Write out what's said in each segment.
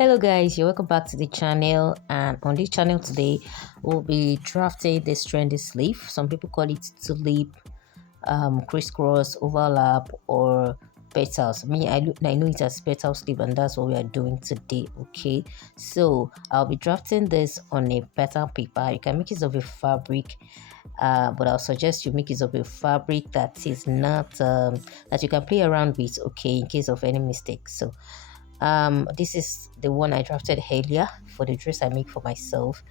Hello guys, you're welcome back to the channel, and on this channel today we'll be drafting this trendy sleeve. Some people call it tulip, crisscross, overlap, or petals. I know it as petal sleeve, and that's what we are doing today. Okay, so I'll be drafting this on a pattern paper. You can make use of a fabric, but I'll suggest you make use of a fabric that is not that you can play around with, okay, in case of any mistakes. So this is the one I drafted earlier for the dress I make for myself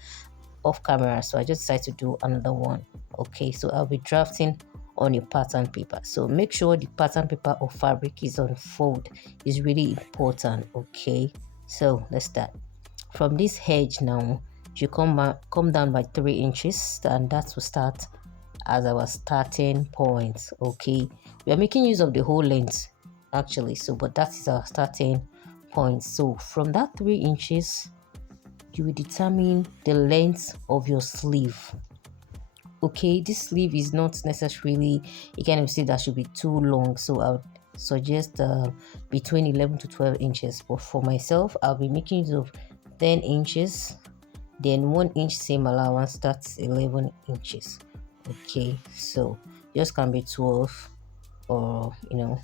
off camera, so I just decided to do another one. Okay, so I'll be drafting on a pattern paper, so make sure the pattern paper or fabric is on fold. Is really important. Okay, so let's start from this edge. Now you come down by 3 inches, and that will start as our starting point. Okay, we are making use of the whole length actually, so but that is our starting point. So from that 3 inches you will determine the length of your sleeve. Okay, this sleeve is not necessarily a kind of sleeve that should be too long, so I would suggest between 11 to 12 inches, but for myself I'll be making use of 10 inches, then 1 inch seam allowance, that's 11 inches. Okay, so yours can be 12, or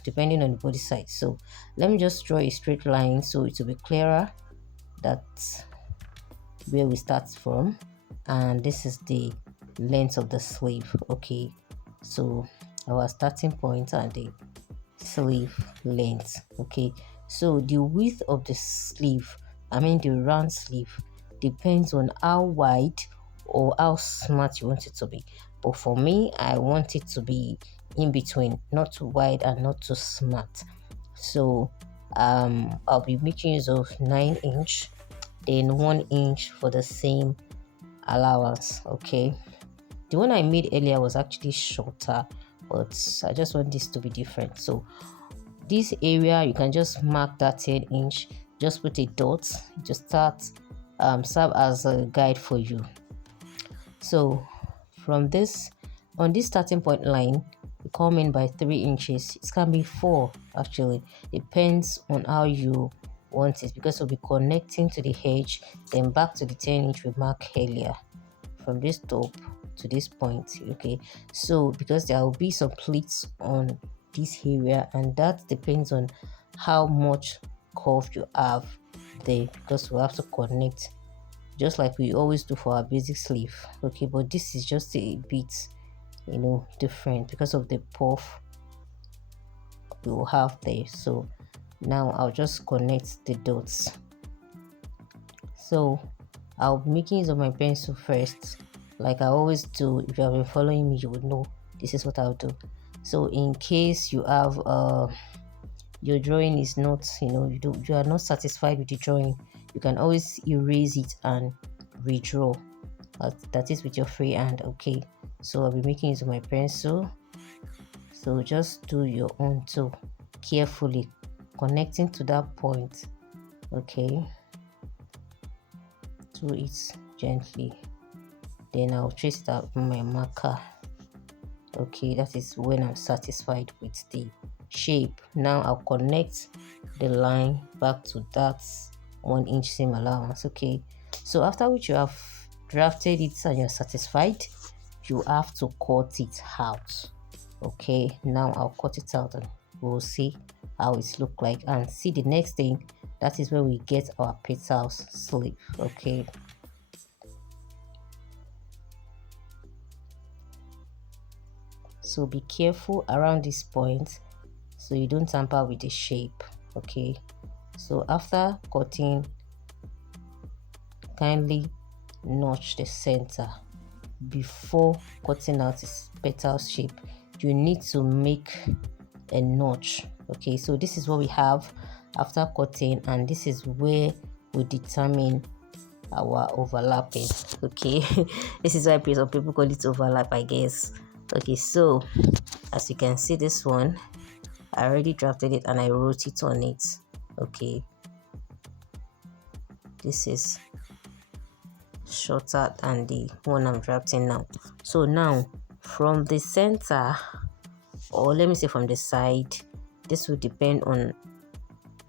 depending on the body size. So let me just draw a straight line so it will be clearer. That's where we start from, and this is the length of the sleeve. Okay, so our starting point and the sleeve length. Okay, so the width of the sleeve, the round sleeve, depends on how wide or how smart you want it to be. But for me, I want it to be in between, not too wide and not too smart. So I'll be making use of 9 inch, then 1 inch for the same allowance. Okay, the one I made earlier was actually shorter, but I just want this to be different. So this area you can just mark that 10 inch, just put a dot, just start serve as a guide for you. So from this, on this starting point line, you come in by 3 inches. It can be 4 actually, depends on how you want it, because we'll be connecting to the edge, then back to the 10 inch we marked earlier from this top to this point. Okay, so because there will be some pleats on this area, and that depends on how much curve you have there, because we have to connect just like we always do for our basic sleeve. Okay, but this is just a bit different because of the puff we will have there. So now I'll just connect the dots. So I'll be making use of my pencil first, like I always do. If you have been following me, you would know this is what I'll do. So in case you have your drawing is not, you are not satisfied with the drawing, you can always erase it and redraw. That is with your free hand. Okay, so I'll be making use of my pencil. So just do your own too, carefully connecting to that point. Okay, do it gently, then I'll trace it out with my marker. Okay, that is when I'm satisfied with the shape. Now I'll connect the line back to that 1 inch seam allowance. Okay, so after which you have drafted it and you're satisfied, you have to cut it out. Okay, now I'll cut it out and we'll see how it look like. And see, the next thing, that is where we get our petals sleeve. Okay, so be careful around this point so you don't tamper with the shape. Okay, so after cutting, kindly notch the center before cutting out this petal shape. You need to make a notch. Okay, so this is what we have after cutting, and this is where we determine our overlapping. Okay, this is why some people call it overlap, I guess. Okay, so as you can see, this one I already drafted it and I wrote it on it. Okay, this is shorter than the one I'm drafting now. So now from the center, or let me say from the side, this will depend on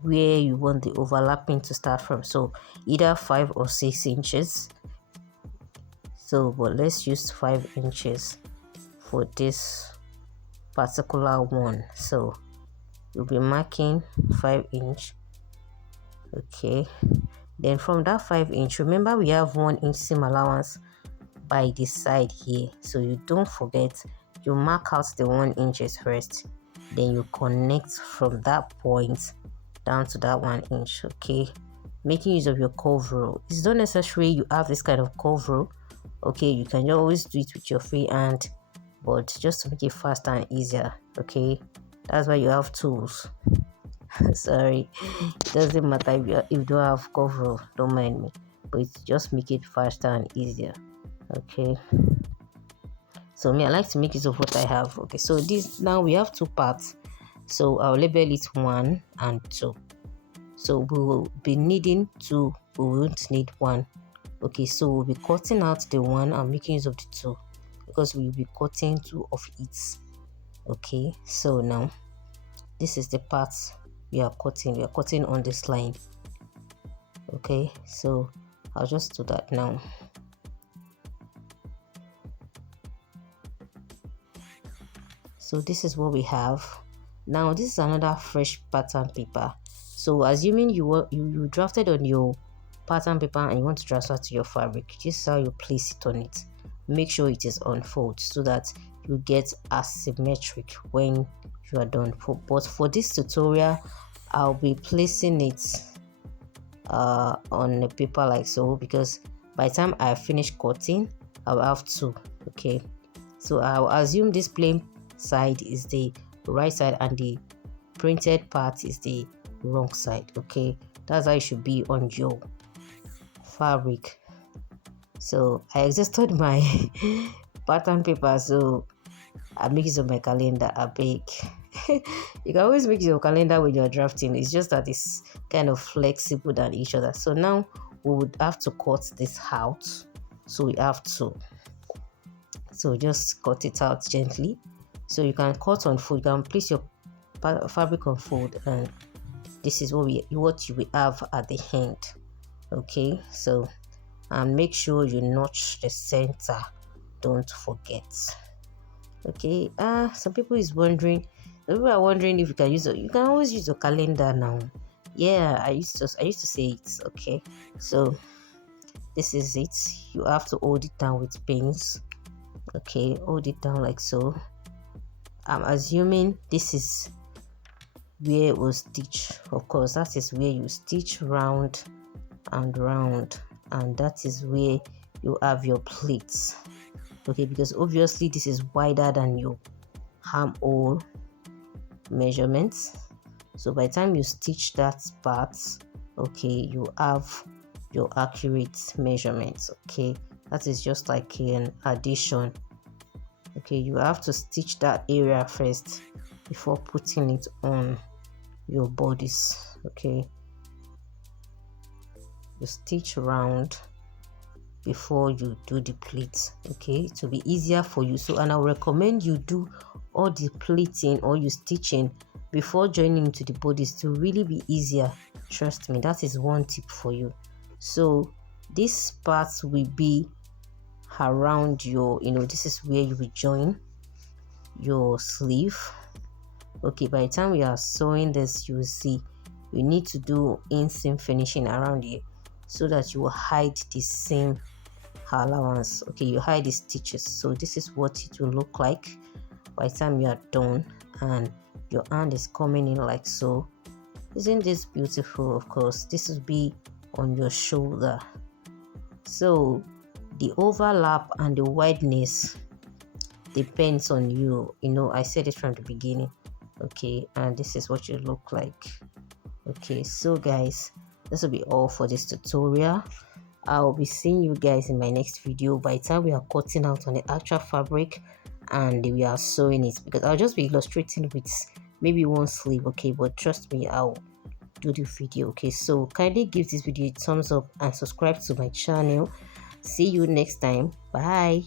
where you want the overlapping to start from. So either 5 or 6 inches. So but let's use 5 inches for this particular one. So you'll be marking 5 inch. Okay, then from that 5 inch, remember we have 1 inch seam allowance by the side here, so you don't forget, you mark out the 1 inches first, then you connect from that point down to that 1 inch. Okay, making use of your curve rule. It's not necessary you have this kind of curve rule. Okay, you can always do it with your free hand, but just to make it faster and easier. Okay, that's why you have tools. Sorry, it doesn't matter if you don't have curve rule, don't mind me, but it's just make it faster and easier. Okay, so me, I like to make use of what I have. Okay, so this, now we have 2 parts, so I'll label it 1 and 2. So we will be needing 2, we won't need 1. Okay, so we'll be cutting out the 1 and making use of the 2, because we'll be cutting 2 of it. Okay, so now this is the part we are cutting on this line. Okay, so I'll just do that now. So this is what we have. Now this is another fresh pattern paper. So assuming you drafted on your pattern paper and you want to transfer to your fabric, this is how you place it on it. Make sure it is unfold so that you get asymmetric when you are done. But for this tutorial, I'll be placing it on a paper like so, because by the time I finish cutting, I'll have 2. Okay, so I'll assume this plain side is the right side and the printed part is the wrong side. Okay, that's how it should be on your fabric. So I exhausted my pattern paper, so I make use of my calendar. I beg. You can always make your calendar when you're drafting. It's just that it's kind of flexible than each other. So now we would have to cut this out. So we have to. So just cut it out gently. So you can cut on fold. You can place your fabric on fold, and this is what you will have at the end. Okay, so and make sure you notch the center. Don't forget. Okay, some people are wondering if you can use you can always use a calendar now. Yeah, I used to say it. Okay, so this is it. You have to hold it down with pins. Okay, hold it down like so. I'm assuming this is where we'll stitch. Of course, that is where you stitch round and round, and that is where you have your pleats. Okay, because obviously this is wider than your armhole measurements. So by the time you stitch that part, okay, you have your accurate measurements. Okay, that is just like an addition. Okay, you have to stitch that area first before putting it on your bodice. Okay, you stitch round before you do the pleats. Okay, to be easier for you. So, and I recommend you do all the pleating or you stitching before joining into the bodice to really be easier. Trust me, that is one tip for you. So this part will be around your, this is where you will join your sleeve. Okay, by the time we are sewing this, you will see you need to do inseam finishing around here so that you will hide the seam allowance. Okay, you hide the stitches. So this is what it will look like by the time you are done and your hand is coming in like so. Isn't this beautiful? Of course, this will be on your shoulder. So the overlap and the wideness depends on you. I said it from the beginning. Okay, and this is what you look like. Okay, so guys, this will be all for this tutorial. I'll be seeing you guys in my next video. By the time we are cutting out on the actual fabric and we are sewing it, because I'll just be illustrating with maybe one sleeve. Okay, but trust me, I'll do the video. Okay, so kindly give this video a thumbs up and subscribe to my channel. See you next time. Bye.